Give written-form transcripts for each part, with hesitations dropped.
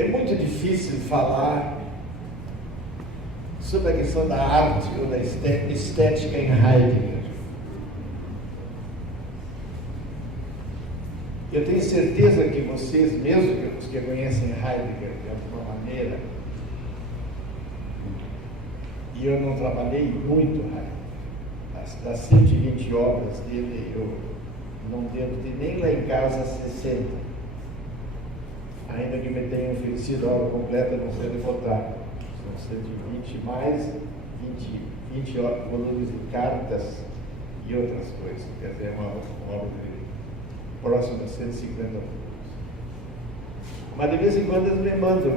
É muito difícil falar sobre a questão da arte ou da estética em Heidegger. Eu tenho certeza que vocês, mesmo os que conhecem Heidegger de alguma maneira, e eu não trabalhei muito Heidegger, das 120 obras dele, eu não devo ter nem lá em casa 60, ainda que me tenham oferecido a obra completa, não sei de votar. São 120 mais 20 volumes de cartas e outras coisas. Quer dizer, uma obra próxima a 150 volumes. Mas de vez em quando eles me mandam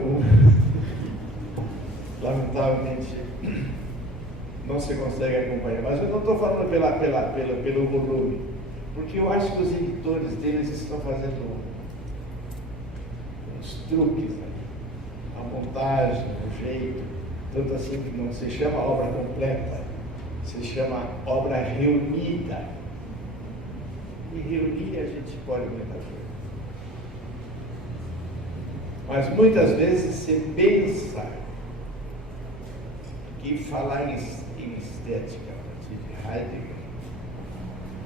lamentavelmente não se consegue acompanhar. Mas eu não estou falando pelo volume, porque eu acho que os editores deles estão fazendo uns truques, né? A montagem, o jeito, tanto assim que não se chama obra completa, se chama obra reunida. E reunir a gente pode muita coisa. Mas muitas vezes se pensa que falar em estética a partir de Heidegger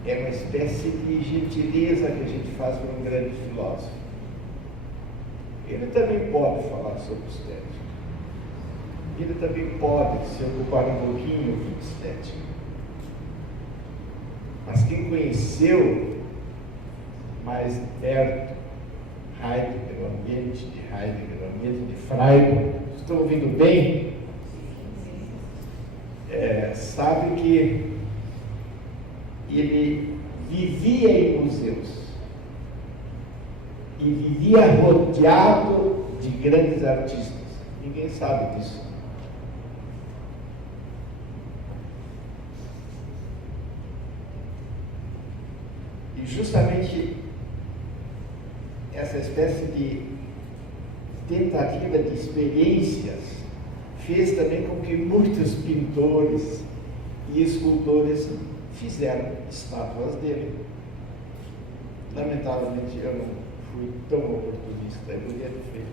é uma espécie de gentileza que a gente faz para um grande filósofo. Ele também pode falar sobre estética. Ele também pode se ocupar um pouquinho de estética. Mas quem conheceu mais de perto Heidegger, o ambiente de Heidegger, o ambiente de Freiburg, estão ouvindo bem? Sabe que ele vivia em museus e vivia rodeado de grandes artistas. Ninguém sabe disso. E justamente essa espécie de tentativa de experiências fez também com que muitos pintores e escultores fizeram estátuas dele. Lamentavelmente eu não fui tão oportunista, eu poderia ter feito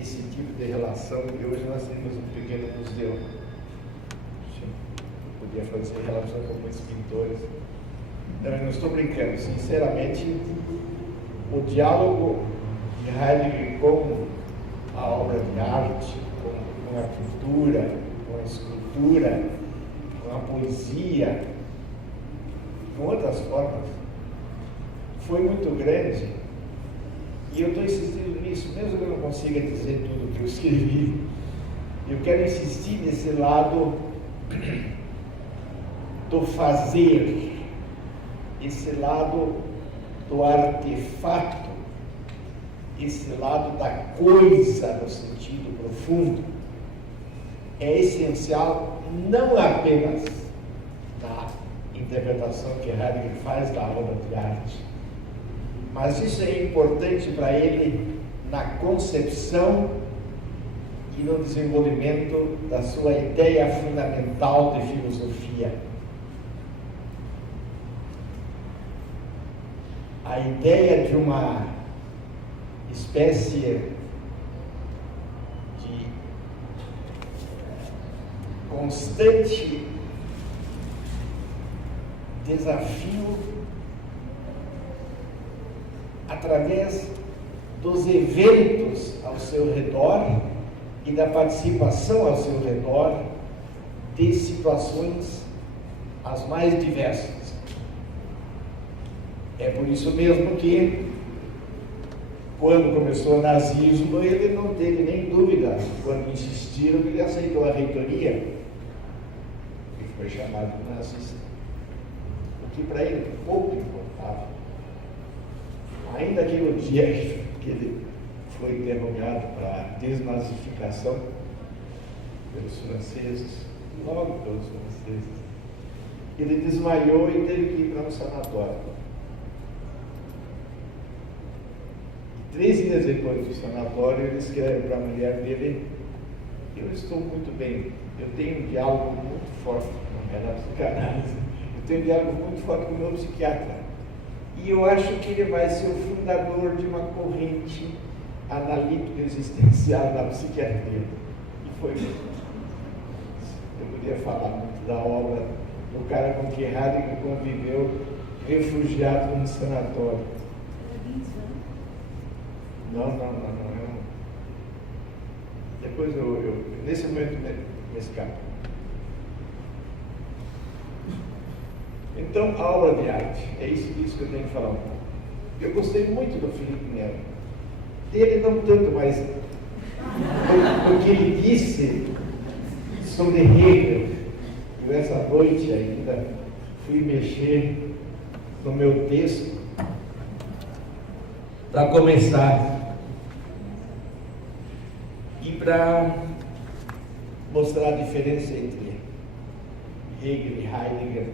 esse tipo de relação, que hoje nós temos um pequeno museu. Eu podia fazer relação com muitos pintores. Não, eu não estou brincando, sinceramente, o diálogo de Heidegger com a obra de arte, com a cultura, com a escultura, com a poesia, com outras formas, foi muito grande. E eu estou insistindo nisso, mesmo que eu não consiga dizer tudo o que eu escrevi. Eu quero insistir nesse lado do fazer, esse lado do artefato, esse lado da coisa no sentido profundo, é essencial não apenas na interpretação que Heidegger faz da obra de arte, mas isso é importante para ele na concepção e no desenvolvimento da sua ideia fundamental de filosofia. A ideia de uma espécie de constante desafio através dos eventos ao seu redor e da participação ao seu redor de situações as mais diversas. É por isso mesmo que, quando começou o nazismo, ele não teve nem dúvida, quando insistiram, ele aceitou a reitoria, e foi chamado de nazista, o que para ele pouco importava. Ainda que no dia que ele foi interrogado para desnazificação pelos franceses, logo pelos franceses, ele desmaiou e teve que ir para um sanatório. 3 dias depois do sanatório, ele escreve para a mulher dele: eu estou muito bem, eu tenho um diálogo muito forte, não era psicanálise, eu tenho um diálogo muito forte com o meu psiquiatra, e eu acho que ele vai ser o fundador de uma corrente analítico existencial da psiquiatria. E foi, eu podia falar muito da obra do cara com que Heidegger conviveu, refugiado num sanatório. Não. Depois nesse momento me escapo. Então, a obra de arte, é isso que eu tenho que falar um pouco. Eu gostei muito do Felipe Melo. Dele não tanto, mas o que ele disse sobre Hegel. Eu essa noite ainda fui mexer no meu texto para começar e para mostrar a diferença entre Hegel e Heidegger,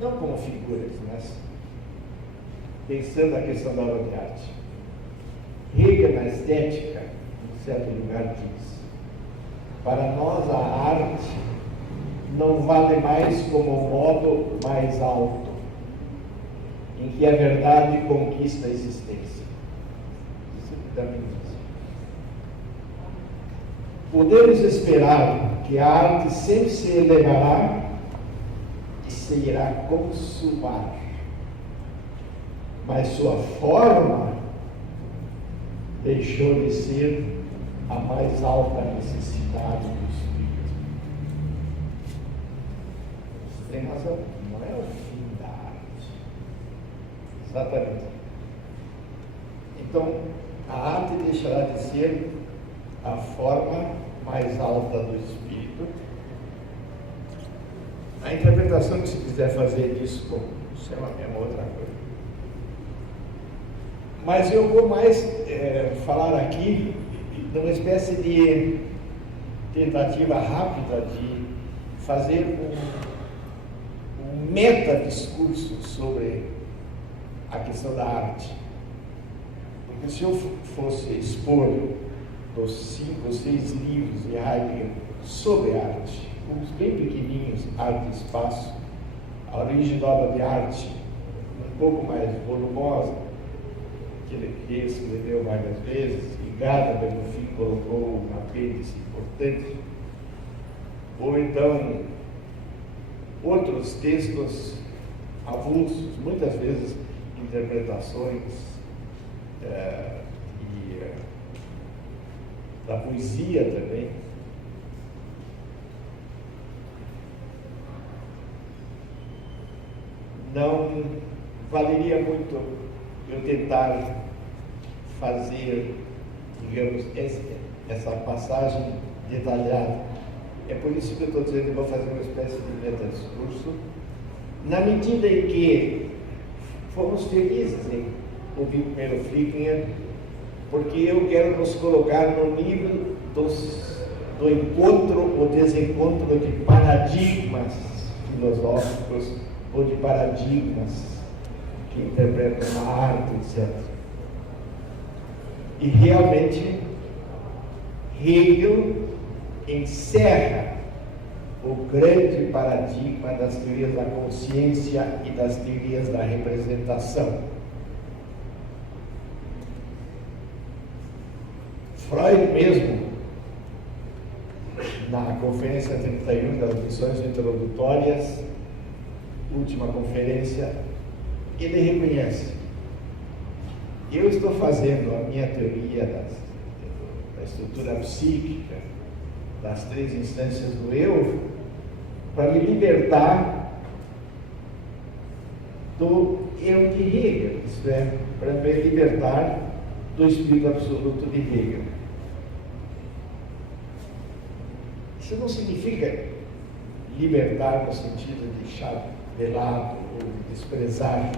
não como figuras, mas pensando a questão da obra de arte. Hegel, na estética, em certo lugar, diz: para nós a arte não vale mais como modo mais alto, em que a verdade conquista a existência. Isso também diz. Podemos esperar que a arte sempre se elevará e se irá consumar, mas sua forma deixou de ser a mais alta necessidade do espírito. Você tem razão, não é o fim da arte. Exatamente. Então, a arte deixará de ser a forma mais alta do espírito. A interpretação que se quiser fazer disso, isso é uma outra coisa. Mas eu vou mais falar aqui de uma espécie de tentativa rápida de fazer um meta-discurso sobre a questão da arte. Porque se eu fosse expor os 5 ou 6 livros de Heidegger sobre arte, uns bem pequenininhos, Arte e Espaço, a origem da obra de arte, um pouco mais volumosa, que ele escreveu várias vezes, e Gadamer, no fim, colocou um apêndice importante, ou então outros textos avulsos, muitas vezes interpretações da poesia também. Não valeria muito eu tentar fazer, digamos, essa passagem detalhada. É por isso que eu estou dizendo que eu vou fazer uma espécie de meta-discurso, na medida em que fomos felizes em ouvir o primeiro Flickner, porque eu quero nos colocar no nível do encontro ou desencontro de paradigmas filosóficos ou de paradigmas que interpretam a arte, etc. E realmente Hegel encerra o grande paradigma das teorias da consciência e das teorias da representação. Freud mesmo, na Conferência 31 das lições introdutórias, última conferência, ele reconhece: eu estou fazendo a minha teoria da estrutura psíquica, das 3 instâncias do eu, para me libertar do eu de Hegel, isto é, para me libertar do espírito absoluto de Hegel. Isso não significa libertar no sentido de deixar de lado ou de desprezar.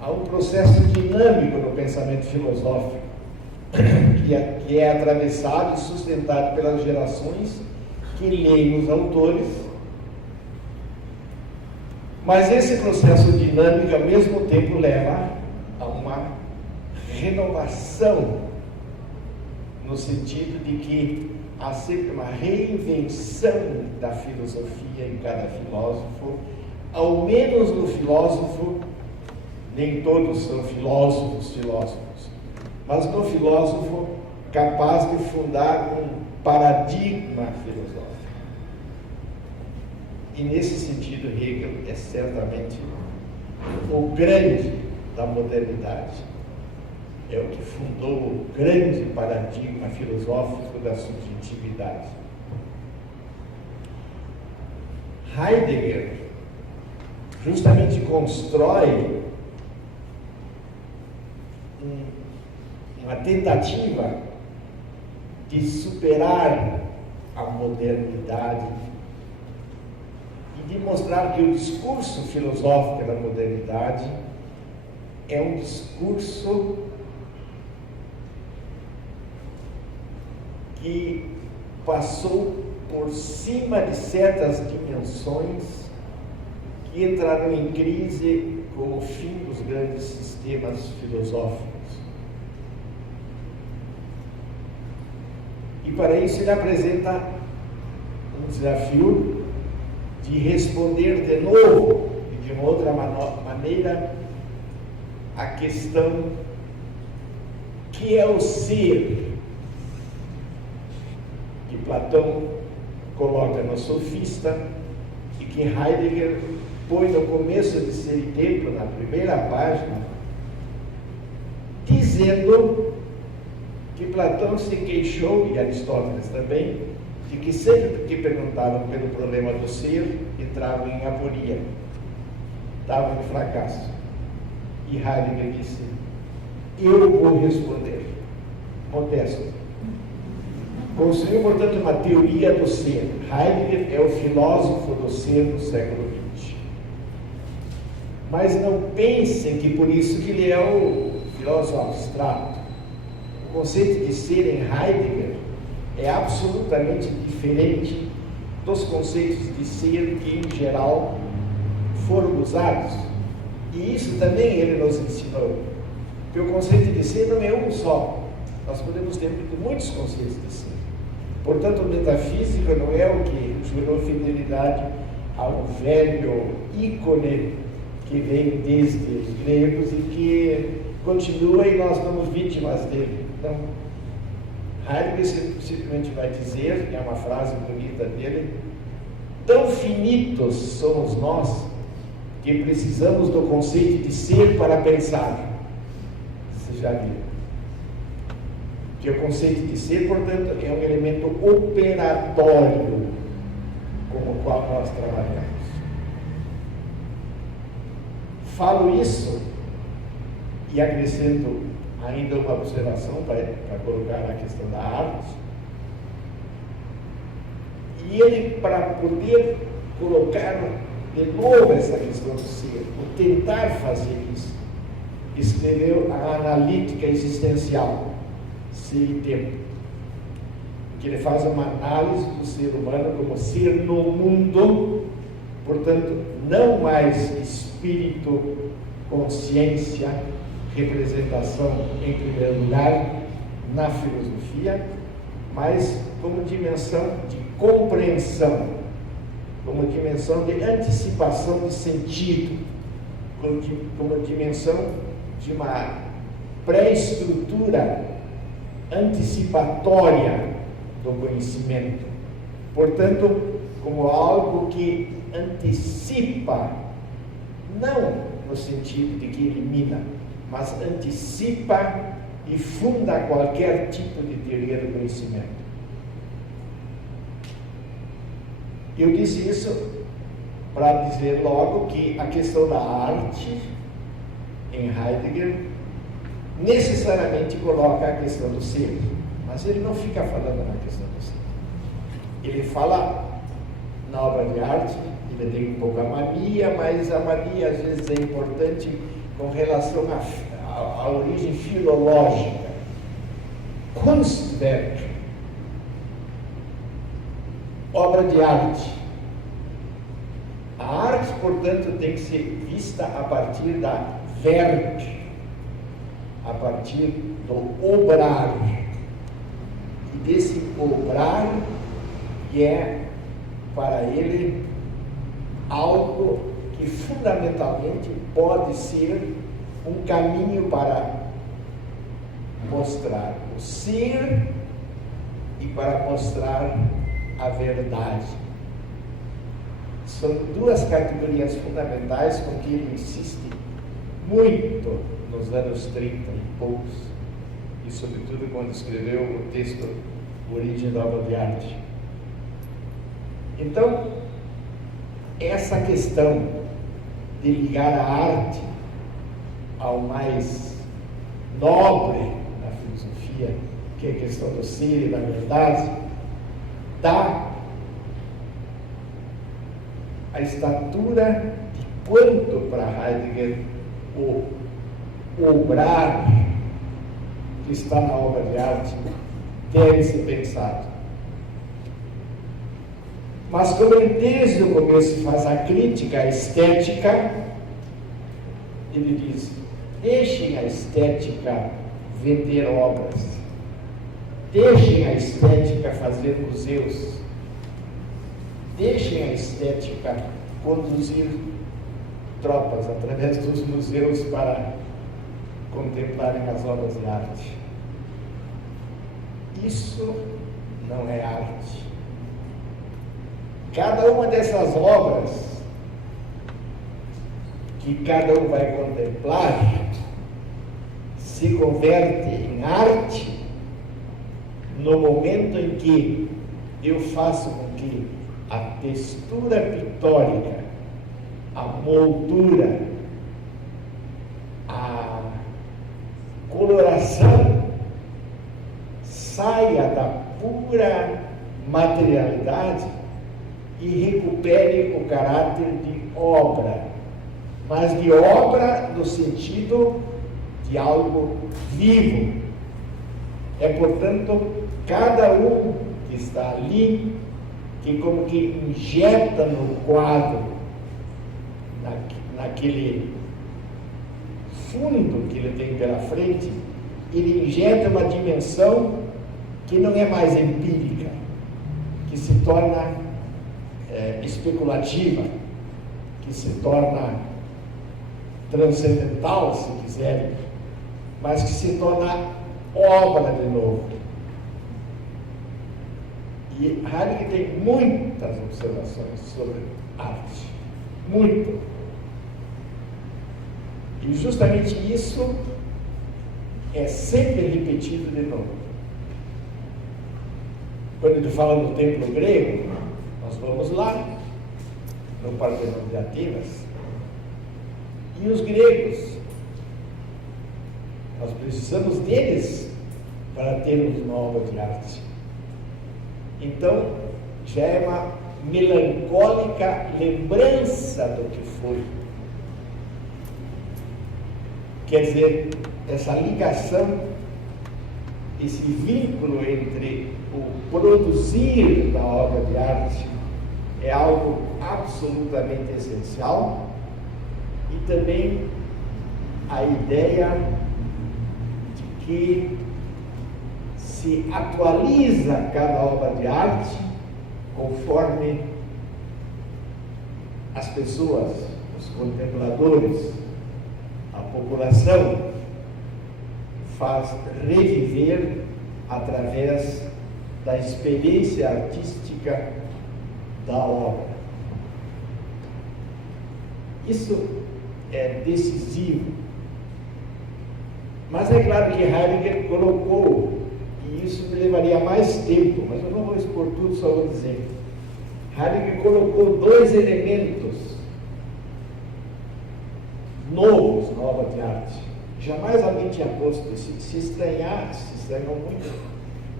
Há um processo dinâmico no pensamento filosófico que é atravessado e sustentado pelas gerações que leem os autores, mas esse processo dinâmico ao mesmo tempo leva a uma renovação, no sentido de que há sempre uma reinvenção da filosofia em cada filósofo, ao menos no filósofo. Nem todos são filósofos, mas no filósofo capaz de fundar um paradigma filosófico. E nesse sentido, Hegel é certamente o grande da modernidade. É o que fundou o grande paradigma filosófico da subjetividade. Heidegger justamente constrói uma tentativa de superar a modernidade e de mostrar que o discurso filosófico da modernidade é um discurso que passou por cima de certas dimensões que entraram em crise com o fim dos grandes sistemas filosóficos. E para isso ele apresenta um desafio de responder de novo e de uma outra maneira a questão que é o ser, que Platão coloca no Sofista e que Heidegger põe no começo de seu templo, na primeira página, dizendo que Platão se queixou, e Aristóteles também, de que sempre que perguntavam pelo problema do ser, entravam em aporia, estavam em fracasso. E Heidegger disse: eu vou responder. Modesto. Construiu, portanto, uma teoria do ser. Heidegger é o filósofo do ser do século XX. Mas não pensem que por isso que ele é o filósofo abstrato. O conceito de ser em Heidegger é absolutamente diferente dos conceitos de ser que, em geral, foram usados. E isso também ele nos ensinou. Porque o conceito de ser não é um só. Nós podemos ter muitos conceitos de ser. Portanto, metafísica não é o que jurou fidelidade a um velho ícone que vem desde os gregos e que continua e nós somos vítimas dele. Então, Heidegger simplesmente vai dizer, é uma frase bonita dele: tão finitos somos nós que precisamos do conceito de ser para pensar. Você já viu? Que o conceito de ser, portanto, é um elemento operatório com o qual nós trabalhamos. Falo isso e acrescento ainda uma observação para colocar na questão da arte. E ele, para poder colocar de novo essa questão do ser, ou tentar fazer isso, escreveu a Analítica Existencial, Ser e Tempo, que ele faz uma análise do ser humano como ser no mundo, portanto, não mais espírito, consciência, representação em primeiro lugar na filosofia, mas como dimensão de compreensão, como dimensão de antecipação de sentido, como dimensão de uma pré-estrutura antecipatória do conhecimento. Portanto, como algo que antecipa, não no sentido de que elimina, mas antecipa e funda qualquer tipo de teoria do conhecimento. Eu disse isso para dizer logo que a questão da arte em Heidegger necessariamente coloca a questão do ser, mas ele não fica falando na questão do ser. Ele fala na obra de arte, ele tem um pouco a mania, mas a mania às vezes é importante com relação à origem filológica. Kunstwerk, obra de arte. A arte, portanto, tem que ser vista a partir da Werk, a partir do obrar. E desse obrar que é, para ele, algo que fundamentalmente pode ser um caminho para mostrar o ser e para mostrar a verdade. São duas categorias fundamentais com que ele insiste muito nos anos 30 e poucos, e sobretudo quando escreveu o texto Origem da Obra de Arte. Então, essa questão de ligar a arte ao mais nobre da filosofia, que é a questão do ser e da verdade, dá a estatura de quanto para Heidegger o obrar que está na obra de arte deve ser pensado. Mas como ele desde o começo faz a crítica à estética, ele diz: deixem a estética vender obras, deixem a estética fazer museus, deixem a estética conduzir tropas através dos museus para contemplarem as obras de arte. Isso não é arte. Cada uma dessas obras que cada um vai contemplar se converte em arte no momento em que eu faço com que a textura pictórica, a moldura, a coloração saia da pura materialidade e recupere o caráter de obra, mas de obra no sentido de algo vivo. É, portanto, cada um que está ali, que como que injeta no quadro, naquele fundo que ele tem pela frente, ele injeta uma dimensão que não é mais empírica, que se torna especulativa, que se torna transcendental, se quiserem, mas que se torna obra de novo. E Heidegger tem muitas observações sobre arte, muito. E justamente isso é sempre repetido de novo. Quando ele fala no templo grego, nós vamos lá, no Partenon de Atenas, e os gregos, nós precisamos deles para termos uma obra de arte. Então, já é uma melancólica lembrança do que foi. Quer dizer, essa ligação, esse vínculo entre o produzir da obra de arte é algo absolutamente essencial, e também a ideia de que se atualiza cada obra de arte conforme as pessoas, os contempladores, a população faz reviver através da experiência artística da obra. Isso é decisivo. Mas é claro que Heidegger colocou, e isso me levaria mais tempo, mas eu não vou expor tudo, só vou dizer. Heidegger colocou dois elementos novos na obra de arte. Jamais alguém tinha posto, se estranhou muito,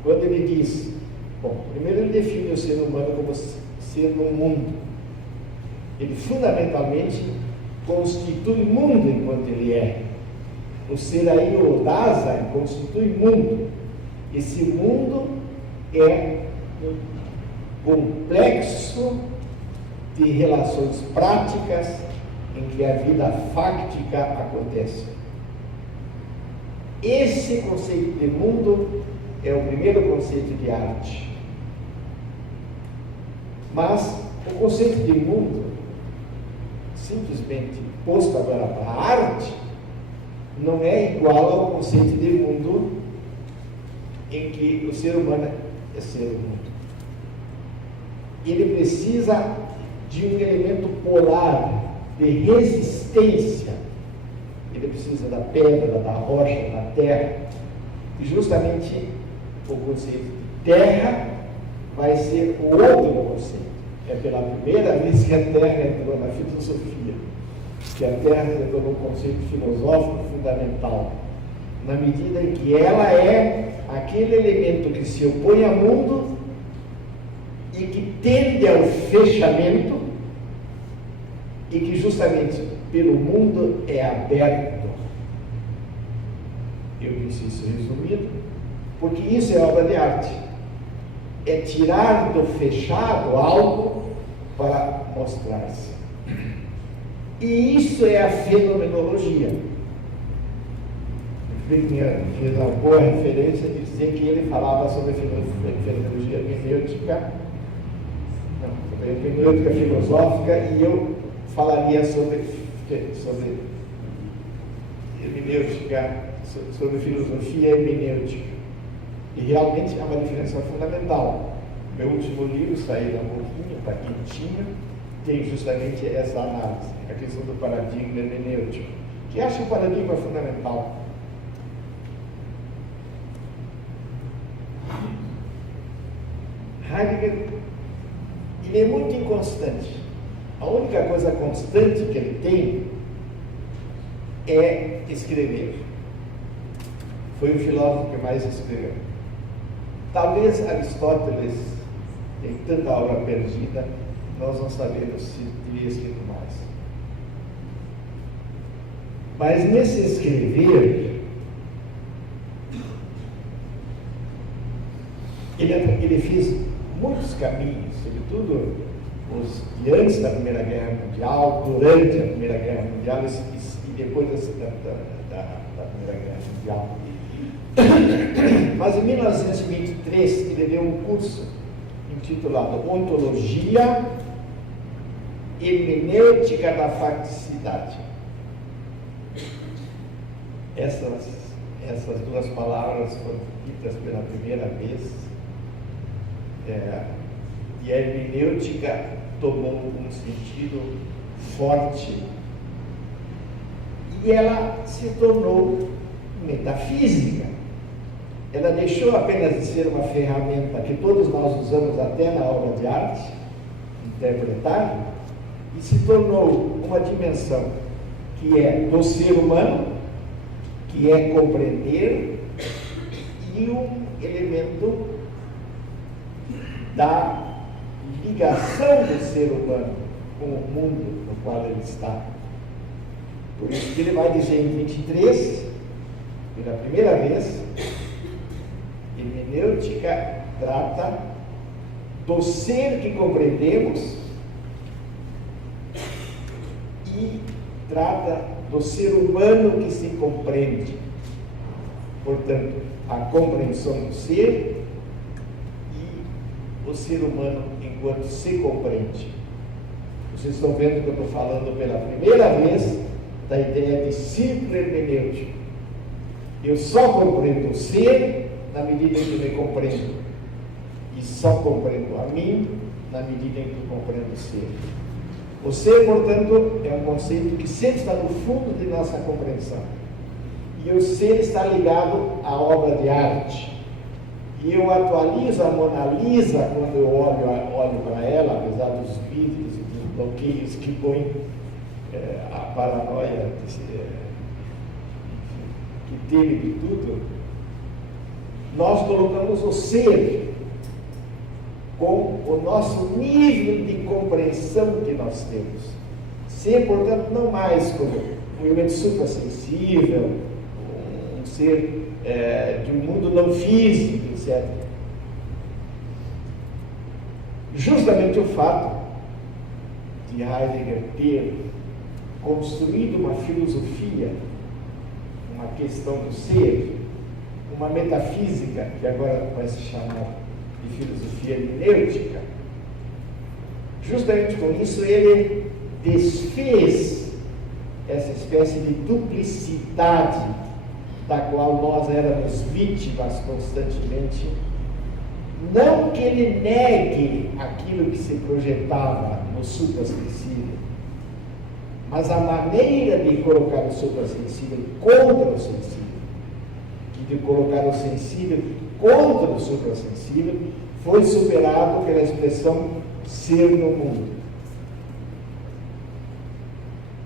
quando ele diz, bom, primeiro ele define o ser humano como ser no mundo. Ele fundamentalmente constitui mundo enquanto ele é. O ser aí, o Dasein, constitui mundo. Esse mundo é um complexo de relações práticas em que a vida fáctica acontece. Esse conceito de mundo é o primeiro conceito de arte. Mas o conceito de mundo, simplesmente posto agora para a arte, não é igual ao conceito de mundo em que o ser humano é ser o mundo. Ele precisa de um elemento polar de resistência. Ele precisa da pedra, da rocha, da terra. E justamente o conceito de terra vai ser o outro conceito. É pela primeira vez que a terra entrou na filosofia, que a terra se tornou um conceito filosófico fundamental, na medida em que ela é aquele elemento que se opõe ao mundo e que tende ao fechamento e que justamente pelo mundo é aberto. Eu disse isso resumido, porque isso é obra de arte. É tirar do fechado algo para mostrar-se. E isso é a fenomenologia. Fiz uma boa referência de dizer que ele falava sobre fenomenologia hermenêutica, sobre hermenêutica filosófica, e eu falaria sobre hermenêutica, sobre filosofia hermenêutica. E realmente é uma diferença fundamental. Meu último livro, Sair da Boquinha, está quentinho, tem justamente essa análise, a questão do paradigma hermenêutico, que acho um paradigma fundamental. Heidegger, ele é muito inconstante. A única coisa constante que ele tem é escrever. Foi o filósofo que mais escreveu. Talvez Aristóteles, tem tanta obra perdida, nós não sabemos se teria escrito mais. Mas nesse escrever, ele fez muitos caminhos, sobretudo os de antes da Primeira Guerra Mundial, durante a Primeira Guerra Mundial e depois da Primeira Guerra Mundial. Mas em 1923 ele deu um curso intitulado Ontologia Hermenêutica da Facticidade. Essas duas palavras foram ditas pela primeira vez, e a hermenêutica tomou um sentido forte e ela se tornou metafísica. Ela deixou apenas de ser uma ferramenta que todos nós usamos até na obra de arte, interpretar, e se tornou uma dimensão que é do ser humano, que é compreender, e um elemento da ligação do ser humano com o mundo no qual ele está. Por isso que ele vai dizer em 23, pela primeira vez, hermenêutica trata do ser que compreendemos e trata do ser humano que se compreende. Portanto, a compreensão do ser e o ser humano enquanto se compreende. Vocês estão vendo que eu estou falando pela primeira vez da ideia de ciclo hermenêutico. Eu só compreendo o ser na medida em que me compreendo, e só compreendo a mim na medida em que compreendo o ser. O ser, portanto, é um conceito que sempre está no fundo de nossa compreensão, e o ser está ligado à obra de arte. E eu atualizo a Mona Lisa quando eu olho para ela, apesar dos vídeos e dos bloqueios que põem a paranoia que teve de tudo. Nós colocamos o ser com o nosso nível de compreensão que nós temos. Ser, portanto, não mais como um elemento suprassensível, um ser de um mundo não físico, etc. Justamente o fato de Heidegger ter construído uma filosofia, uma questão do ser, uma metafísica, que agora vai se chamar de filosofia hermenêutica, justamente com isso ele desfez essa espécie de duplicidade da qual nós éramos vítimas constantemente, não que ele negue aquilo que se projetava no suprassensível, mas a maneira de colocar o suprassensível contra o sensível, de colocar o sensível contra o suprassensível, foi superado pela expressão ser no mundo.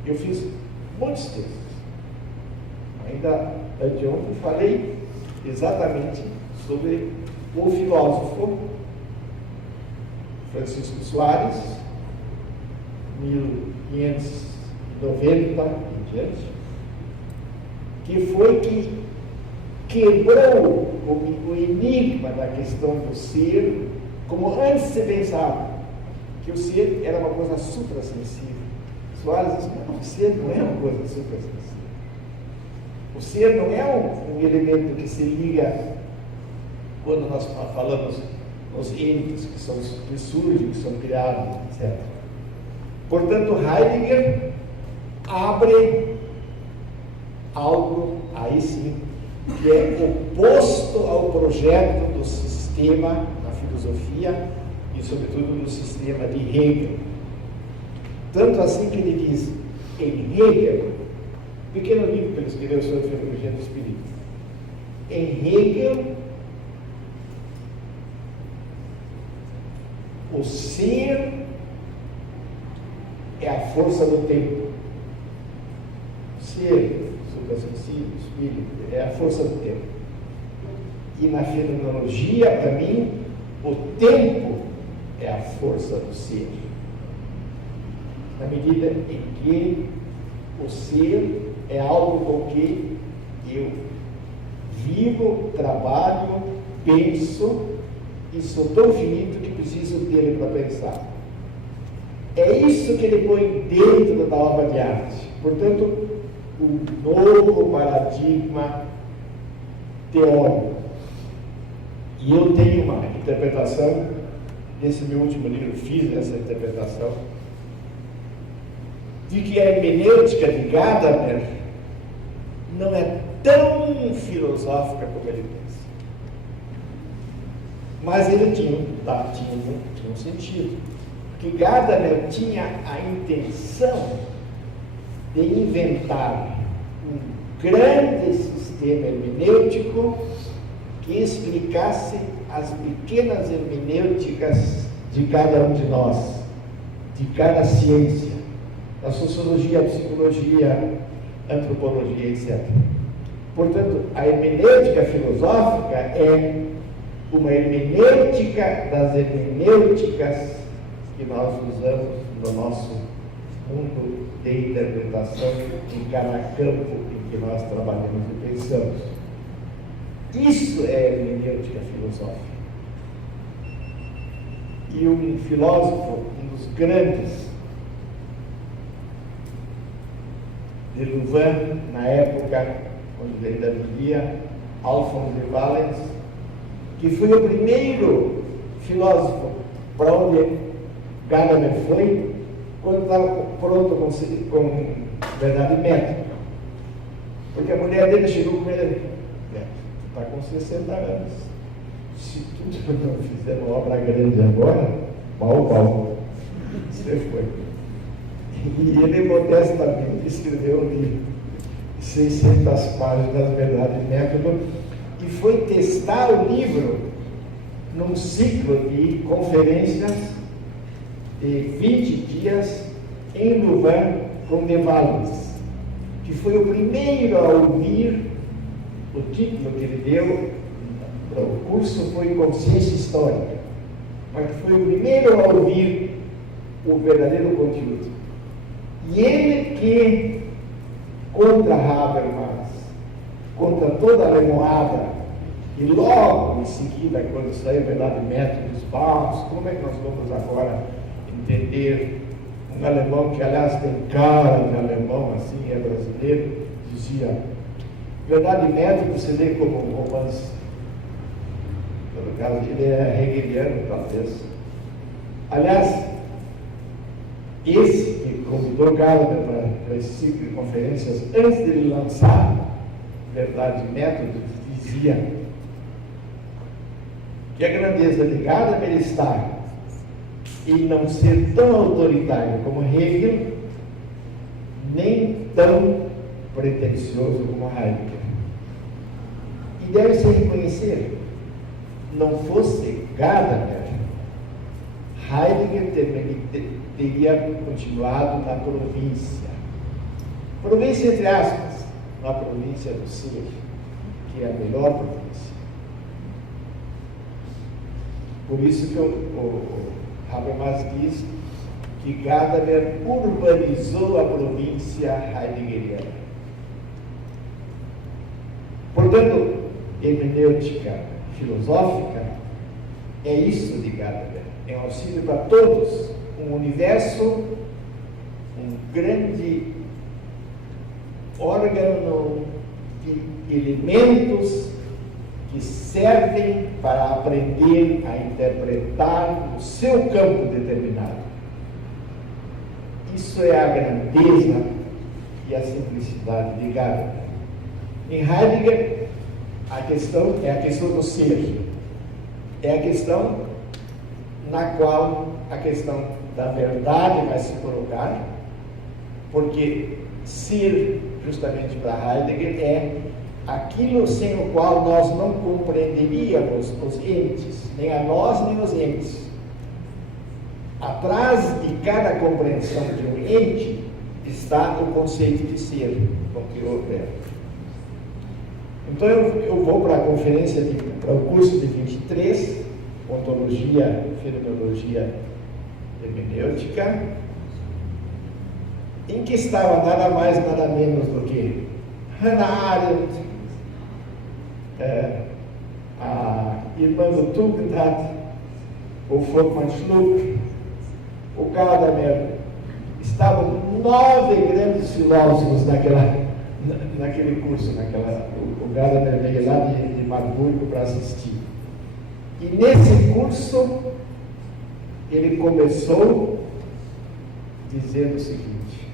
Eu fiz muitos textos. Ainda anteontem falei exatamente sobre o filósofo Francisco Soares, 1590 em diante, que foi que quebrou o enigma da questão do ser, como antes se pensava que o ser era uma coisa suprassensível. Soares disse: não, o ser não é uma coisa suprassensível. O ser não é um elemento que se liga quando nós falamos nos entes que surgem, que são criados, etc. Portanto, Heidegger abre algo, aí sim, que é oposto ao projeto do sistema na filosofia e, sobretudo, do sistema de Hegel. Tanto assim que ele diz, em Hegel, pequeno livro que ele escreveu sobre a filosofia do espírito, em Hegel, o ser é a força do tempo. O ser suprassensível, o espírito, é a força do tempo. E na fenomenologia, para mim, o tempo é a força do ser. Na medida em que o ser é algo com que eu vivo, trabalho, penso e sou tão finito que preciso dele para pensar. É isso que ele põe dentro da obra de arte. Portanto, o novo paradigma teórico. E eu tenho uma interpretação, nesse meu último livro fiz essa interpretação, de que a hermenêutica de Gadamer não é tão filosófica como ele pensa. Mas ele tinha um sentido. Porque Gadamer tinha a intenção de inventar um grande sistema hermenêutico que explicasse as pequenas hermenêuticas de cada um de nós, de cada ciência, a sociologia, a psicologia, a antropologia, etc. Portanto, a hermenêutica filosófica é uma hermenêutica das hermenêuticas que nós usamos no nosso mundo de interpretação em cada campo em que nós trabalhamos e pensamos. Isso é hermenêutica filosófica. E um filósofo, um dos grandes de Louvain, na época onde ele ainda vivia, Alphonse de Valens, que foi o primeiro filósofo para onde Gadamer foi quando estava pronto com verdade e método. Porque a mulher dele chegou com ele: tu está com 60 anos, se tu não fizer uma obra grande agora, pau, você foi. E ele modestamente escreveu um livro de 600 páginas, verdade e método, e foi testar o livro num ciclo de conferências de 20 dias em Louvain com De Valens, que foi o primeiro a ouvir. O título que ele deu para o curso foi Consciência Histórica, mas que foi o primeiro a ouvir o verdadeiro conteúdo. E ele que, contra Habermas, contra toda a remoada, e logo em seguida, quando saiu a verdade e método dos paus, como é que nós vamos agora entender um alemão que, aliás, tem cara de alemão, assim, é brasileiro, dizia: verdade e método você lê como um romance. No caso, ele é hegeliano, talvez. Aliás, esse que convidou Gadamer para esse ciclo de conferências, antes de ele lançar Verdade e Método, dizia que a grandeza de Gadamer está em não ser tão autoritário como Hegel, nem tão pretensioso como Heidegger. E deve-se reconhecer, não fosse Gadamer, Heidegger teria continuado na província. Província entre aspas, na província do ser, que é a melhor província. Por isso que o Habermas diz que Gadamer urbanizou a província heideggeriana. Portanto, hermenêutica filosófica é isso de Gadamer, é um auxílio para todos, um universo, um grande órgão de elementos que servem para aprender a interpretar o seu campo determinado. Isso é a grandeza e a simplicidade de Gadamer. Em Heidegger, a questão é a questão do ser. É a questão na qual a questão da verdade vai se colocar, porque ser, justamente para Heidegger, é aquilo sem o qual nós não compreenderíamos os entes, nem a nós nem os entes. Atrás de cada compreensão de um ente está o conceito de ser, com que eu opero. Então eu vou para a conferência, para o curso de 23, Ontologia, Fenomenologia, Hermenêutica, em que estava nada mais, nada menos do que Hannah Arendt, a irmã do Tugdat, o Volkmann Schluck, o Gadamer. Estavam 9 grandes filósofos naquele curso, o Gadamer veio lá de Marburgo para assistir. E nesse curso, ele começou dizendo o seguinte: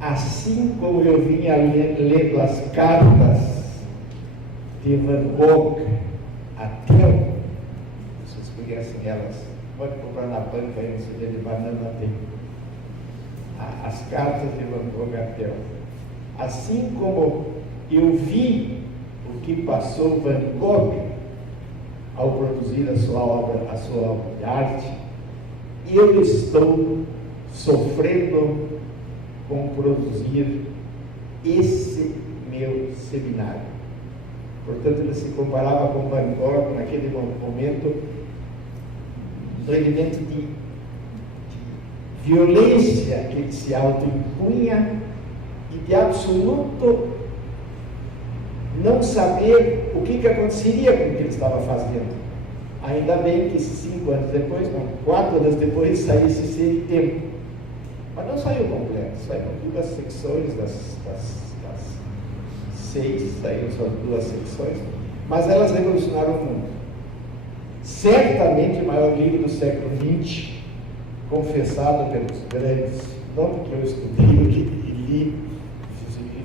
assim como eu vinha lendo as cartas de Van Gogh até, vocês conhecem elas, pode comprar na banca aí, no CD de banana tem. As cartas de Van Gogh até. Assim como eu vi o que passou Van Gogh ao produzir a sua obra de arte, eu estou sofrendo com produzir esse meu seminário. Portanto, ele se comparava com Van Gogh naquele momento, no elemento de violência que ele se autoimpunha e de absoluto não saber o que aconteceria com o que ele estava fazendo. Ainda bem que 5 anos depois, não, 4 anos depois, saísse Ser e Tempo. Mas não saiu completo, saíram 2 secções das 6, saíram só 2 secções, mas elas revolucionaram o mundo. Certamente o maior livro do século XX, confessado pelos grandes, não porque eu estudei, eu li,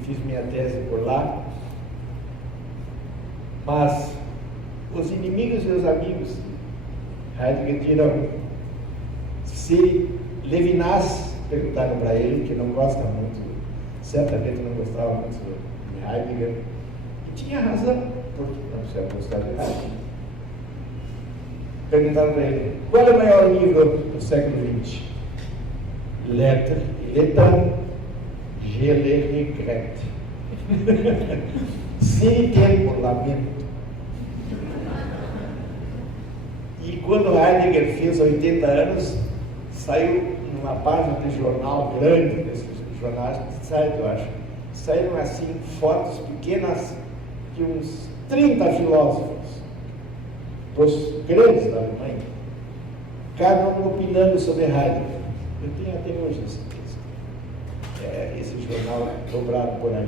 fiz minha tese por lá, mas os inimigos e os amigos, Heidegger dirão, se Levinas perguntaram para ele, que não gosta muito, certamente não gostava muito de Heidegger, e tinha razão, porque não precisa gostar de Heidegger. Perguntaram para ele, qual é o maior livro do século XX? Lettre, je le regrette. Sem tempo, lamento. E quando Heidegger fez 80 anos, saiu numa página de jornal grande, desses jornais de site, eu acho, saíram assim fotos pequenas de uns 30 filósofos, os grandes da Alemanha, cada um opinando sobre Heidegger. Eu tenho até hoje esse texto, esse jornal dobrado por aí.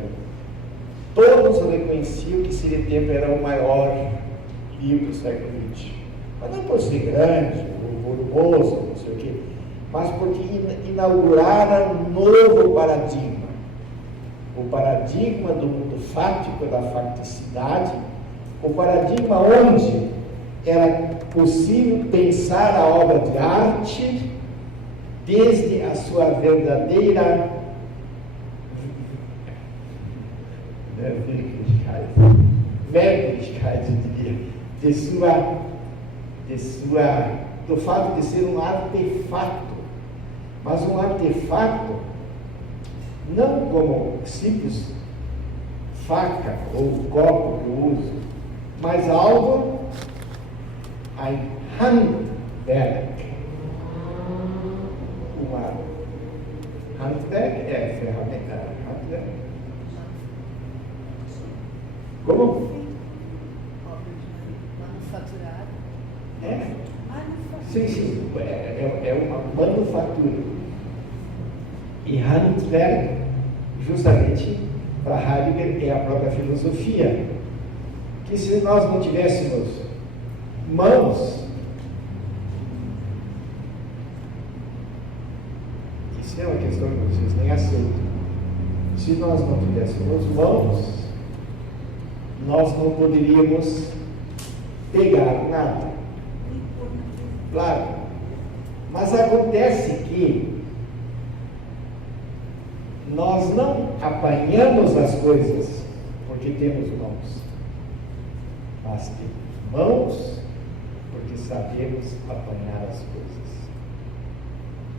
Todos reconheciam que Ser e Tempo era o maior livro do século XX. Mas não por ser grande, ou volumoso, não sei o quê, mas porque inauguraram um novo paradigma. o paradigma do mundo fático, da facticidade, o paradigma onde era possível pensar a obra de arte desde a sua verdadeira Wirklichkeit, eu diria, do fato de ser um artefato, mas um artefato não como simples faca ou copo que eu uso, mas algo, ein Handwerk. Handwerk é ferramenta. Handwerk. Como? Manufaturado. É? Sim. É uma manufatura. E Handwerk, justamente, para Heidegger, é a própria filosofia. Que se nós não tivéssemos mãos, isso é uma questão que vocês nem aceitam. Se nós não tivéssemos mãos, nós não poderíamos pegar nada. Claro. Mas acontece que nós não apanhamos as coisas porque temos mãos, mas temos mãos porque sabemos apanhar as coisas.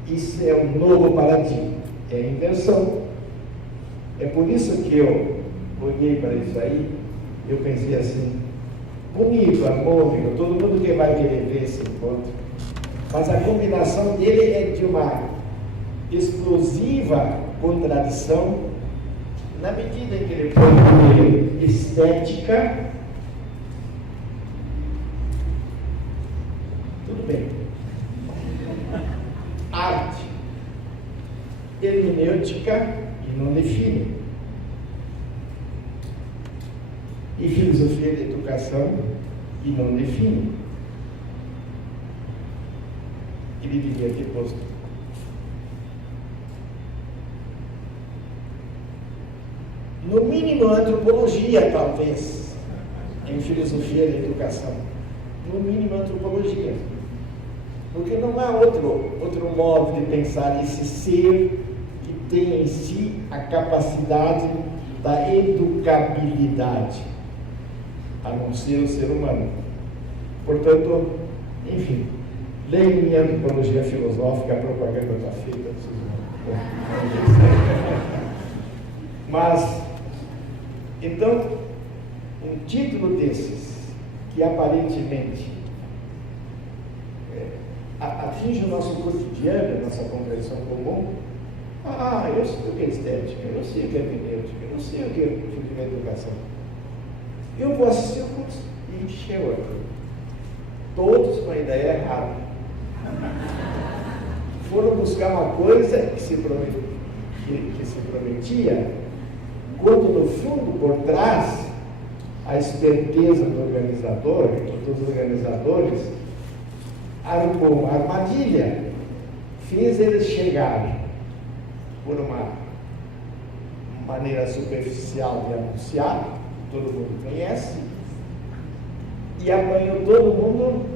Isso é um novo paradigma, é a inversão. É por isso que eu olhei para isso aí, eu pensei assim, bonito, harmônico, todo mundo que vai querer ver esse encontro, mas a combinação dele é de uma explosiva contradição, na medida em que ele põe estética, tudo bem, arte, hermenêutica, e não define, e filosofia de educação, e não define. Ele devia ter posto no mínimo antropologia, talvez, em filosofia da educação. No mínimo antropologia. Porque não há outro modo de pensar esse ser que tem em si a capacidade da educabilidade, a não ser o ser humano. Portanto, enfim, leio minha antropologia filosófica, a propaganda está feita, mas, então, um título desses, que aparentemente atinge o nosso cotidiano, a nossa compreensão comum, eu sei o que é estética, eu sei o que é hermenêutica, eu sei o que é educação. Eu vou assistir o curso e encheu aqui. Todos com a ideia errada. Foram buscar uma coisa que se prometia, quando no fundo, por trás, a esperteza do organizador, dos organizadores, armou uma armadilha, fez eles chegarem por uma maneira superficial de anunciar, todo mundo conhece, e apanhou todo mundo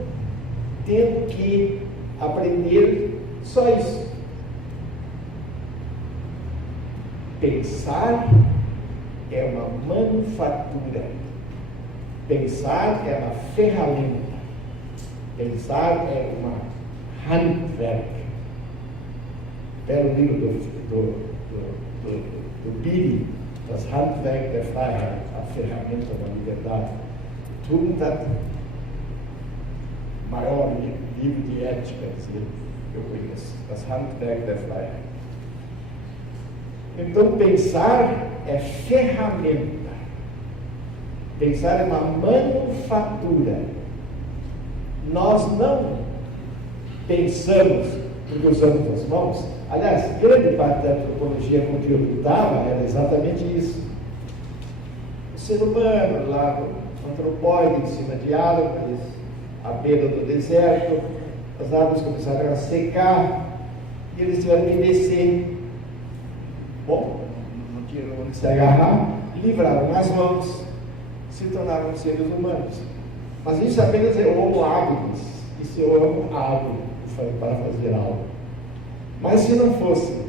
tendo que aprender só isso. Pensar é uma manufatura. Pensar é uma ferramenta. Pensar é uma Handwerk. Pelo livro do Billy, das Handwerk der Freiheit, a ferramenta da liberdade. Tudo maior livro de ética que eu conheço, das Handwerk der Freiheit. Então, pensar é ferramenta. Pensar é uma manufatura. Nós não pensamos porque usamos as mãos. Aliás, grande parte da antropologia com que eu lutava era exatamente isso. O ser humano, lá, o antropóide em cima de árvores, à beira do deserto, as árvores começaram a secar e eles tiveram que descer. Bom, não tinham onde se agarrar, livraram as mãos, se tornaram seres humanos. Mas isso apenas é homo habilis, isso é o homo hábil para fazer algo. Mas se não fosse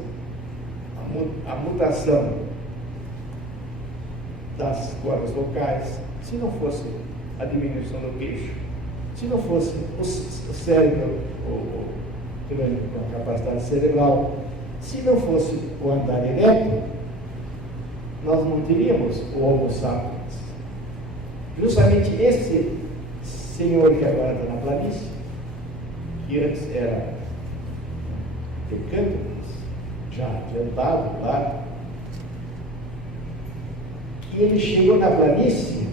a mutação das cordas vocais, se não fosse a diminuição do queixo, se não fosse o cérebro, com a capacidade cerebral, se não fosse o andar ereto, nós não teríamos o Homo sapiens. Justamente esse senhor que agora está na planície, que antes era decântaro, já adiantado lá, que ele chegou na planície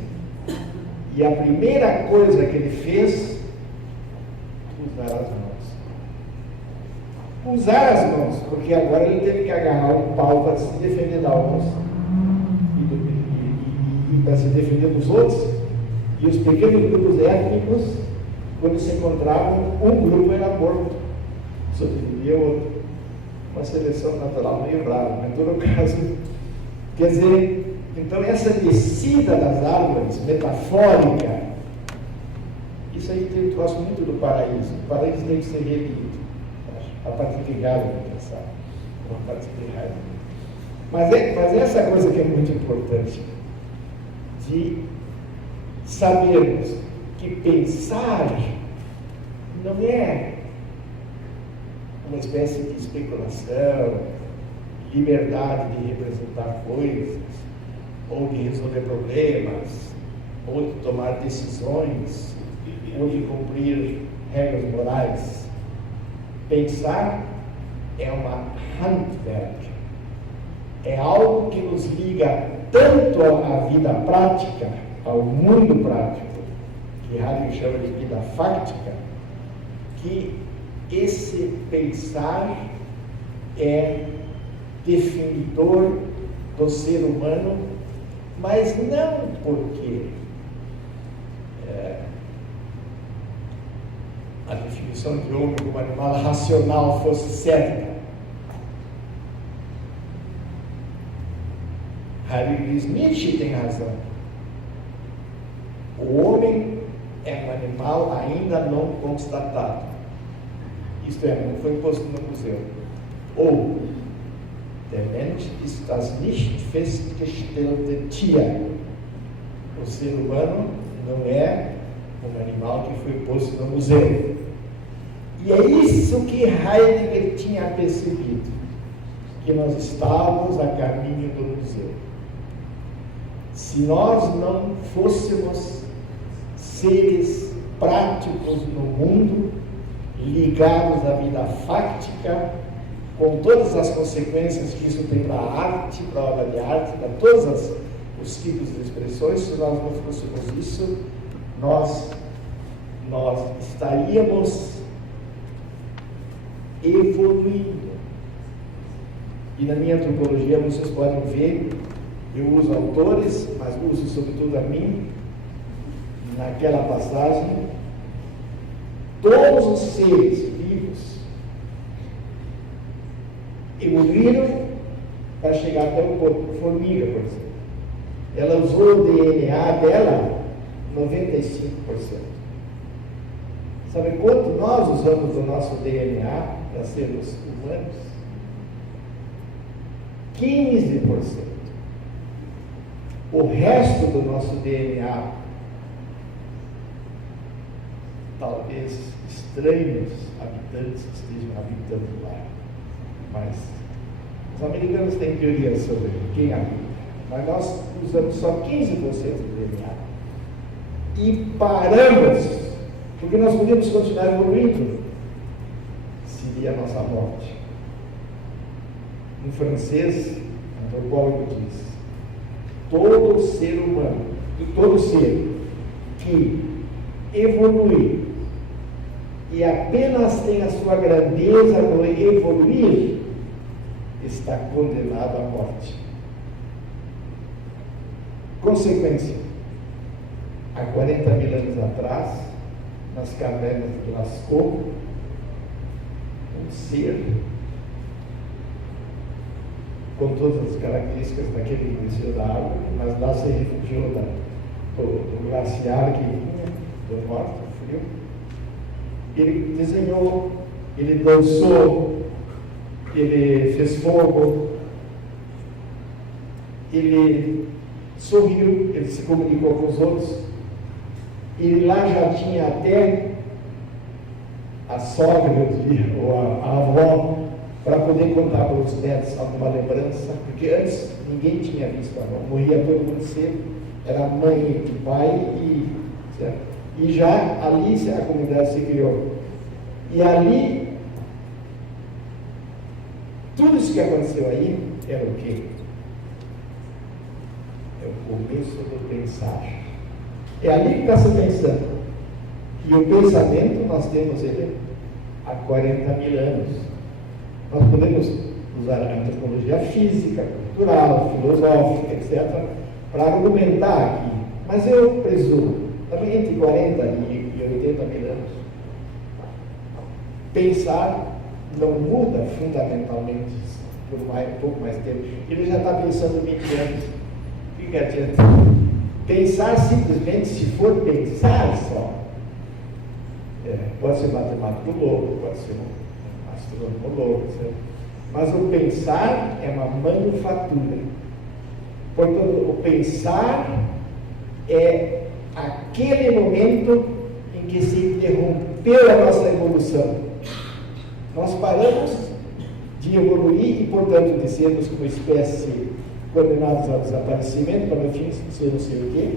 e a primeira coisa que ele fez, usar as mãos. Usar as mãos, porque agora ele teve que agarrar um pau para se defender da onça e para se defender dos outros. E os pequenos grupos étnicos, quando se encontravam, um grupo era morto, sobrevivia o outro. Uma seleção natural meio brava, mas em todo caso, quer dizer, então essa descida das árvores, metafórica, isso aí tem um troço muito do paraíso. O paraíso tem que ser relido, a partir de Heidegger, pensar, a partir de Heidegger. Mas essa coisa que é muito importante, de sabermos que pensar não é uma espécie de especulação, liberdade de representar coisas, ou de resolver problemas, ou de tomar decisões, ou de cumprir regras morais. Pensar é uma Handwerk, é algo que nos liga tanto à vida prática, ao mundo prático, que Heidegger chama de vida fáctica, que esse pensar é definidor do ser humano, mas não porque a definição de homem como animal racional fosse certa. Heidegger diz: Nietzsche tem razão. O homem é um animal ainda não constatado. Isto é, não foi posto no museu. Ou, der Mensch ist das nicht festgestellte Tier. O ser humano não é um animal que foi posto no museu. E é isso que Heidegger tinha percebido, que nós estávamos a caminho do museu. Se nós não fôssemos seres práticos no mundo, ligados à vida fáctica, com todas as consequências que isso tem para a arte, para a obra de arte, para todos os tipos de expressões, se nós não fôssemos isso, nós estaríamos evoluindo. E na minha antropologia, vocês podem ver, eu uso autores, mas uso sobretudo a mim, naquela passagem, todos os seres vivos evoluíram para chegar até o corpo. Formiga, por exemplo, ela usou o DNA dela 95%. Sabe quanto nós usamos do nosso DNA para sermos humanos? 15%. O resto do nosso DNA, talvez estranhos habitantes estejam habitando lá, mas os americanos têm teorias sobre quem habita, mas nós usamos só 15% do DNA e paramos, porque nós podemos continuar evoluindo, seria a nossa morte. Um francês antropólogo diz: todo ser humano e todo ser que evolui e apenas tem a sua grandeza no evoluir, está condenado à morte. Consequência: há 40 mil anos atrás, nas cavernas de Lascaux, um ser com todas as características daquele que desceu da água, mas lá se refugiou do glaciar que vinha, do norte, do frio. Ele desenhou, ele dançou, ele fez fogo, ele sorriu, ele se comunicou com os outros. E lá já tinha até a sogra, eu diria, ou a avó, para poder contar para os netos alguma lembrança, porque antes ninguém tinha visto a avó, morria todo mundo cedo, era mãe e pai, e já ali a comunidade se criou. E ali, tudo isso que aconteceu aí era o quê? É o começo do pensar. É ali que está se pensando. E o pensamento, nós temos ele há 40 mil anos. Nós podemos usar a antropologia física, cultural, filosófica, etc., para argumentar aqui. Mas eu presumo, também entre 40 e 80 mil anos, pensar não muda fundamentalmente por um pouco mais tempo. Ele já está pensando 20 anos. Fica adiante. Pensar simplesmente, se for pensar só, pode ser matemático louco, pode ser um astrônomo louco, certo? Mas o pensar é uma manufatura. Portanto, o pensar é aquele momento em que se interrompeu a nossa evolução. Nós paramos de evoluir e, portanto, de sermos uma espécie condenados ao desaparecimento, para no fim ser não sei o quê.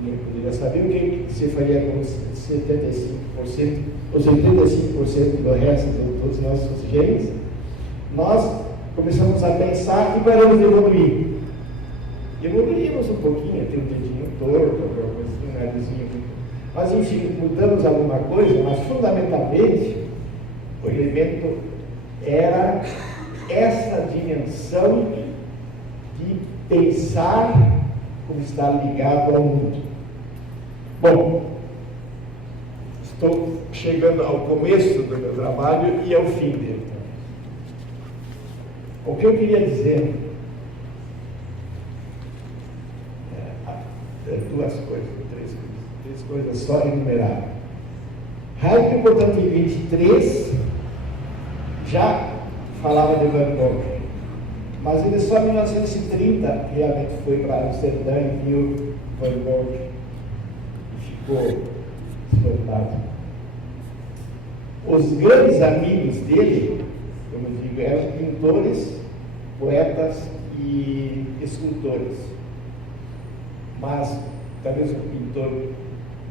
Ninguém poderia saber o que se faria com os 75%, os 85% do resto dos nossos genes. Nós começamos a pensar e paramos de evoluir. Evoluímos um pouquinho, tem um dedinho torto, alguma coisa assim, um narizinho. Mas, enfim, mudamos alguma coisa, mas fundamentalmente o elemento era essa dimensão de pensar como está ligado ao mundo. Bom, estou chegando ao começo do meu trabalho e ao fim dele. O que eu queria dizer duas coisas, três coisas só enumeradas. Heidegger, portanto, em 23 já falava de Van Gogh, mas ele só em 1930 realmente foi para Amsterdã e viu Van Gogh e ficou espantado. Os grandes amigos dele, como eu digo, eram pintores, poetas e escultores. Mas talvez o pintor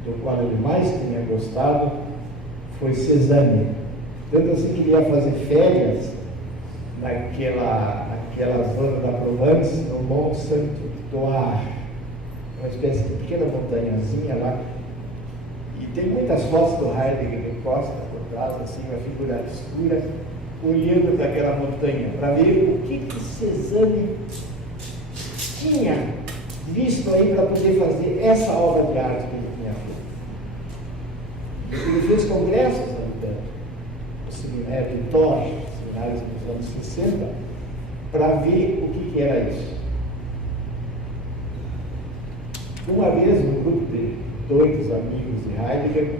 do qual ele mais tinha gostado foi Cézanne. Tanto assim que ele ia fazer férias naquela zona da Provence, no Mont Saint-Victoire, uma espécie de pequena montanhazinha lá. E tem muitas fotos do Heidegger de costas por trás, assim, uma figura escura, olhando daquela montanha, para ver o que Cézanne tinha visto aí para poder fazer essa obra de arte que ele tinha feito. Ele fez congressos no seminário de Torres, seminários dos anos 60, para ver o que era isso. Uma vez, um grupo de dois amigos de Heidegger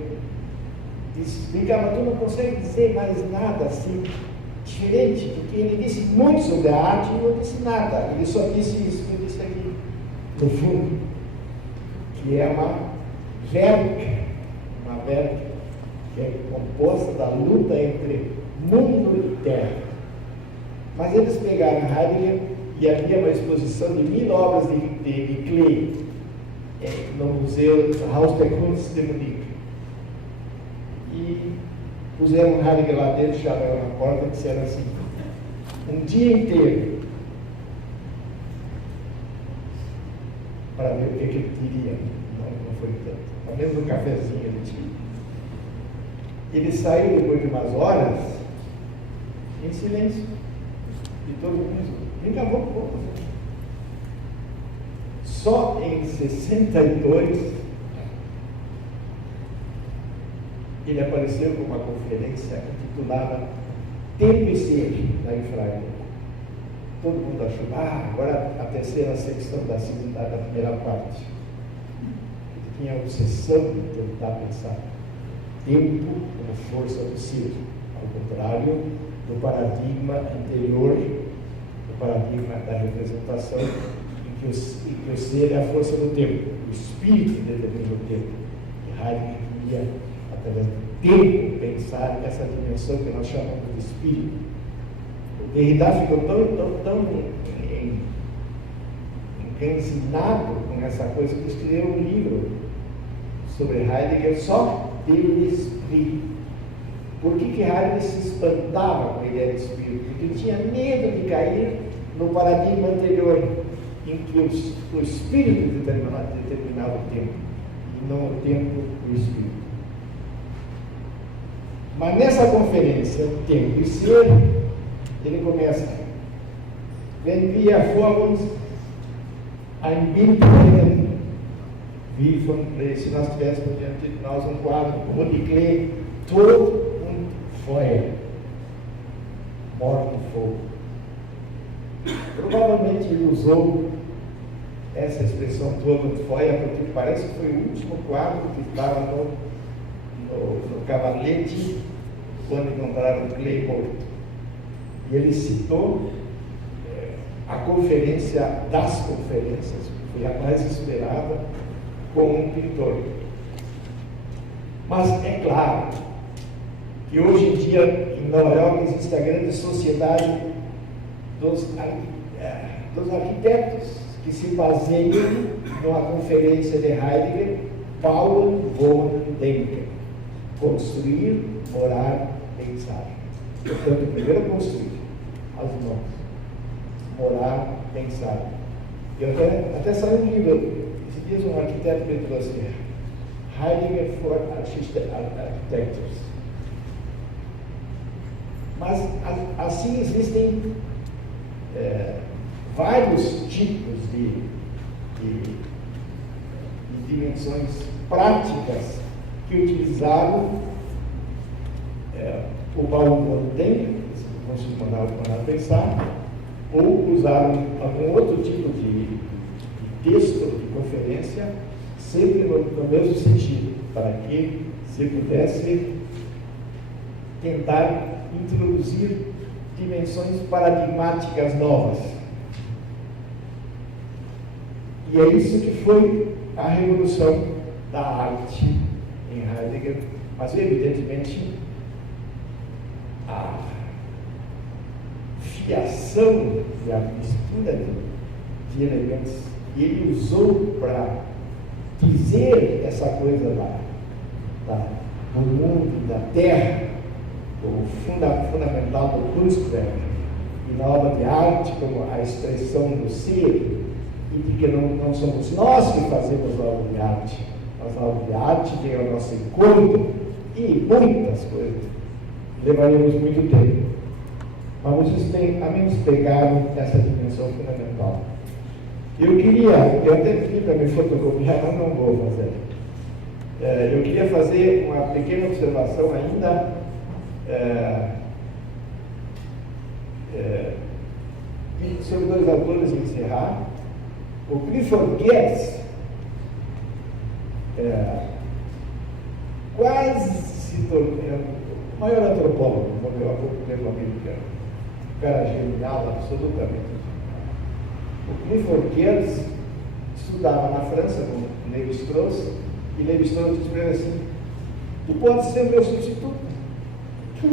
disse: vem cá, mas tu não consegue dizer mais nada assim diferente, porque ele disse muito sobre a arte e não disse nada, ele só disse isso, ele disse aqui no fundo, que é uma verba que é composta da luta entre mundo e terra. Mas eles pegaram Heidegger e havia uma exposição de 1000 obras de Klee no Museu Haus der Kunst de Munique. E puseram Heidegger lá dentro, chamaram na porta e disseram assim: um dia inteiro, para ver o que ele queria. Não foi tanto. Ao menos um cafezinho ele tinha. Ele saiu depois de umas horas em silêncio. E todo mundo acabou um pouco. Só em 62 ele apareceu com uma conferência intitulada tempo e ser, da Infraga. Todo mundo achou, agora a terceira secção da primeira parte. Ele tinha a obsessão de tentar pensar tempo como força do ser, ao contrário do paradigma anterior, do paradigma da representação, em que o ser é a força do tempo, o espírito determina o tempo. E Heidegger queria, através do tempo, pensar essa dimensão que nós chamamos de espírito. O Derrida ficou tão encancinado com essa coisa que escreveu um livro sobre Heidegger só pelo espírito. Por que Heidegger se espantava com a ideia de espírito? Porque ele tinha medo de cair no paradigma anterior, em que o espírito determinava o tempo, e não o tempo o espírito. Mas nessa conferência, Tempo e Ser, ele começa: Wenn wir vor uns ein Bild nehmen, se nós tivéssemos diante de nós um quadro como de Klee, Tod und Feuer, morte e fogo. Provavelmente ele usou essa expressão Tod und Feuer porque parece que foi o último quadro que estava no cavalete quando encontraram o Klee morto. E ele citou a conferência das conferências, que foi a mais esperada, com um pintor. Mas é claro que hoje em dia em Nova York existe a grande sociedade dos arquitetos que se baseiam numa conferência de Heidegger, Bauen, Wohnen, Denken. Construir, morar, pensar. Portanto, primeiro construir, as mãos. Morar, pensar. E até saiu um livro, esses dias um arquiteto me trouxe, Heidegger for Architects. Mas assim existem vários tipos de dimensões práticas que utilizaram o Baum tem, consigo mandar pensar, ou usaram algum outro tipo de texto, de conferência, sempre no mesmo sentido, para que se pudesse tentar introduzir dimensões paradigmáticas novas. E é isso que foi a revolução da arte em Heidegger, mas evidentemente a fiação e a mistura de elementos que ele usou para dizer essa coisa do mundo, da terra, o fundamental do Kunstwerk, e na obra de arte como a expressão do ser, e de que não somos nós que fazemos a obra de arte, mas a obra de arte tem ao nosso encontro e muitas coisas. Levaremos muito tempo. Mas vocês têm, a menos pegaram essa dimensão fundamental. Eu até pedi para me fotocopiar, mas não vou fazer. Eu queria fazer uma pequena observação ainda sobre dois autores e encerrar. O UFRGS quase se tornou o maior antropólogo, mesmo americano. Um cara genial, absolutamente. O UFRGS estudava na França com Lévi-Strauss, e Lévi-Strauss escreve assim: tu podes ser meu substituto. Tu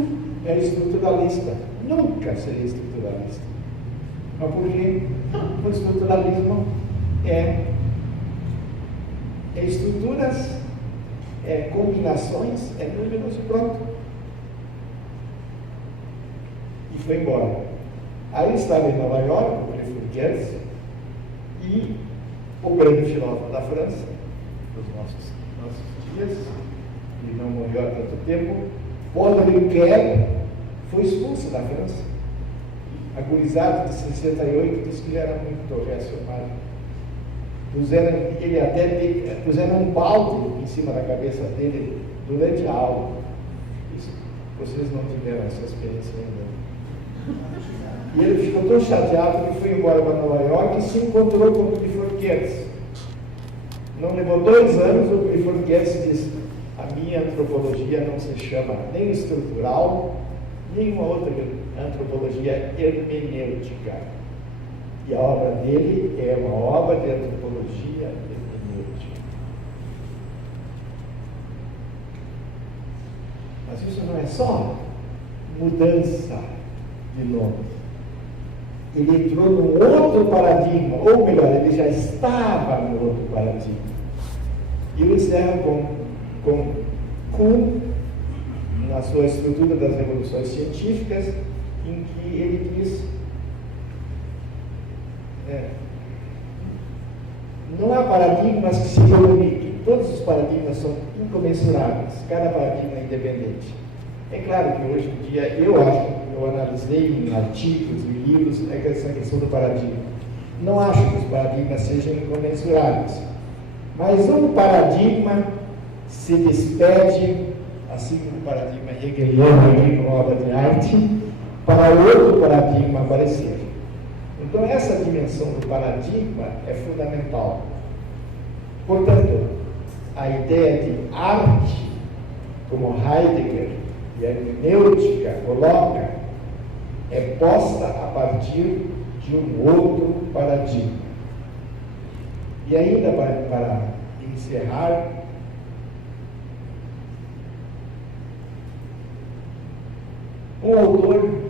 é estruturalista. Nunca seria estruturalista. Mas por quê? O estruturalismo é estruturas, combinações, números e pronto. E foi embora. Aí estava em Nova York, o UFRGS, e o grande filósofo da França, dos nossos dias, que não morreu há tanto tempo, Paul Ricoeur, foi expulso da França. A gurizada de 68 disse que ele era muito reacionário. Puseram um balde em cima da cabeça dele durante a aula. Isso, vocês não tiveram essa experiência ainda. E ele ficou tão chateado que foi embora para Nova York e se encontrou com o UFRGS. Não levou 2 anos, o UFRGS disse: a minha antropologia não se chama nem estrutural, nem uma outra antropologia hermenêutica. E a obra dele é uma obra de antropologia hermenêutica. Mas isso não é só mudança de nome. Ele entrou num outro paradigma, ou melhor, ele já estava no outro paradigma. E eu encerro com Kuhn, na sua estrutura das revoluções científicas, em que ele diz: não há paradigmas que se comuniquem, todos os paradigmas são incomensuráveis, cada paradigma é independente. É claro que hoje em dia, eu analisei em artigos e livros essa questão do paradigma. Não acho que os paradigmas sejam incomensuráveis, mas um paradigma se despede, assim como o paradigma hegeliano em uma obra de arte, para outro paradigma aparecer. Então, essa dimensão do paradigma é fundamental. Portanto, a ideia de arte, como Heidegger e a hermenêutica coloca, é posta a partir de um outro paradigma. E ainda para encerrar, um autor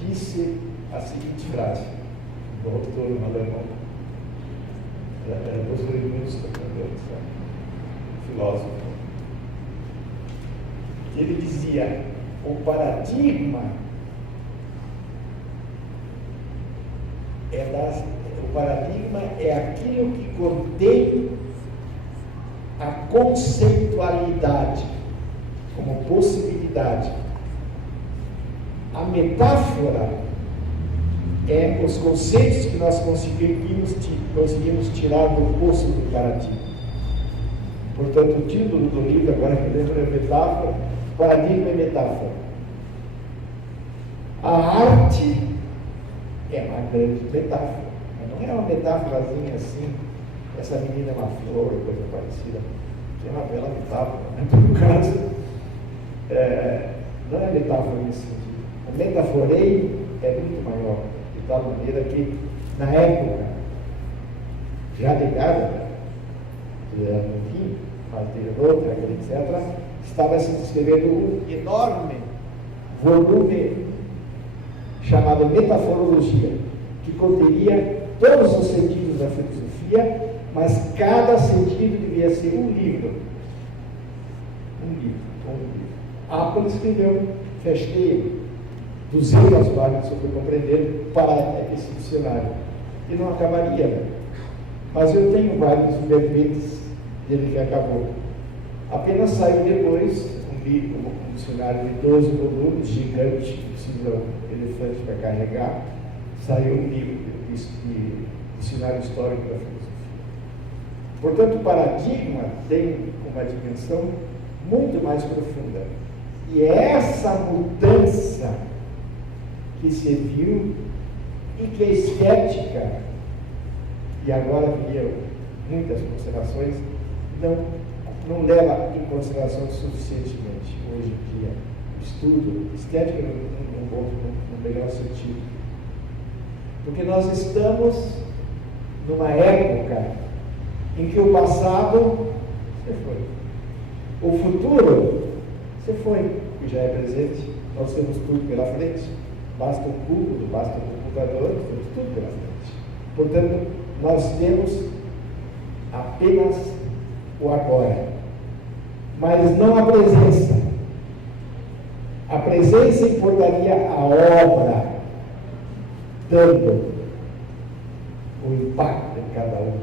disse a seguinte frase, do autor alemão, era professor de música, filósofo. Ele dizia: o paradigma é aquilo que contém a conceitualidade como possibilidade. A metáfora é os conceitos que nós conseguimos tirar do poço do paradigma. Portanto, o título do livro, agora que eu lembro, é metáfora, paradigma e metáfora. A arte é uma grande metáfora, mas não é uma metáforazinha assim, essa menina é uma flor, coisa parecida, que é uma bela metáfora, mas no caso, não é metáfora nesse sentido. O metaforeio é muito maior, de tal maneira que, na época, já ligada, enfim, anterior, etc., estava se descrevendo um enorme volume chamado Metaforologia, que conteria todos os sentidos da filosofia, mas cada sentido devia ser um livro. Apple escreveu, fechei 200 páginas sobre compreender para esse dicionário. E não acabaria, né? Mas eu tenho vários verbetes dele que acabou. Apenas saiu depois um livro, um dicionário de 12 volumes, gigante, precisa um elefante para carregar. Saiu um livro de dicionário histórico da filosofia. Portanto, o paradigma tem uma dimensão muito mais profunda. E é essa mudança que se viu e que a estética, e agora viriam muitas considerações, não leva em consideração suficientemente hoje em dia. O estudo, estética no melhor sentido. Porque nós estamos numa época em que o passado se foi. O futuro se foi, que já é presente. Nós temos tudo pela frente. Basta um Google, basta um computador, temos tudo pela frente. Portanto, nós temos apenas o agora, mas não a presença. A presença importaria a obra, dando o impacto em cada um.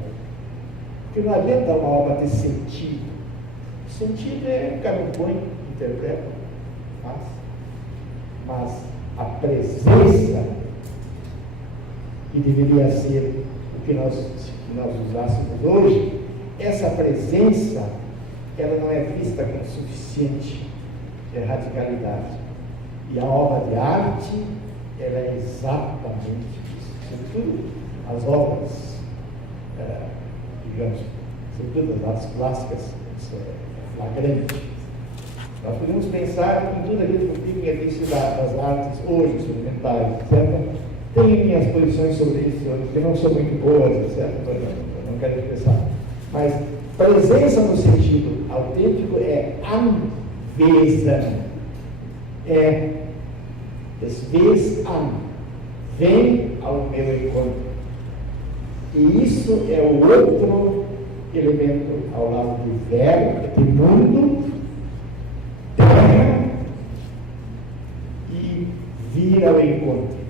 Porque não adianta uma obra ter sentido. O sentido é o cara põe, interpreta, faz. Mas a presença, que deveria ser o que nós usássemos hoje, essa presença, ela não é vista com suficiente radicalidade. E a obra de arte, ela é exatamente isso. Sobretudo as obras, digamos, sobretudo as artes plásticas, isso é flagrante. Nós podemos pensar em tudo aquilo que eu tinha visto das artes hoje, experimentais, etc. Tenho minhas posições sobre isso, que não são muito boas, etc. Eu não quero expressar. Mas presença no sentido autêntico é anwesen, é es vez an, vem ao meu encontro. E isso é o outro elemento ao lado do verbo, de mundo, terra e vir ao encontro.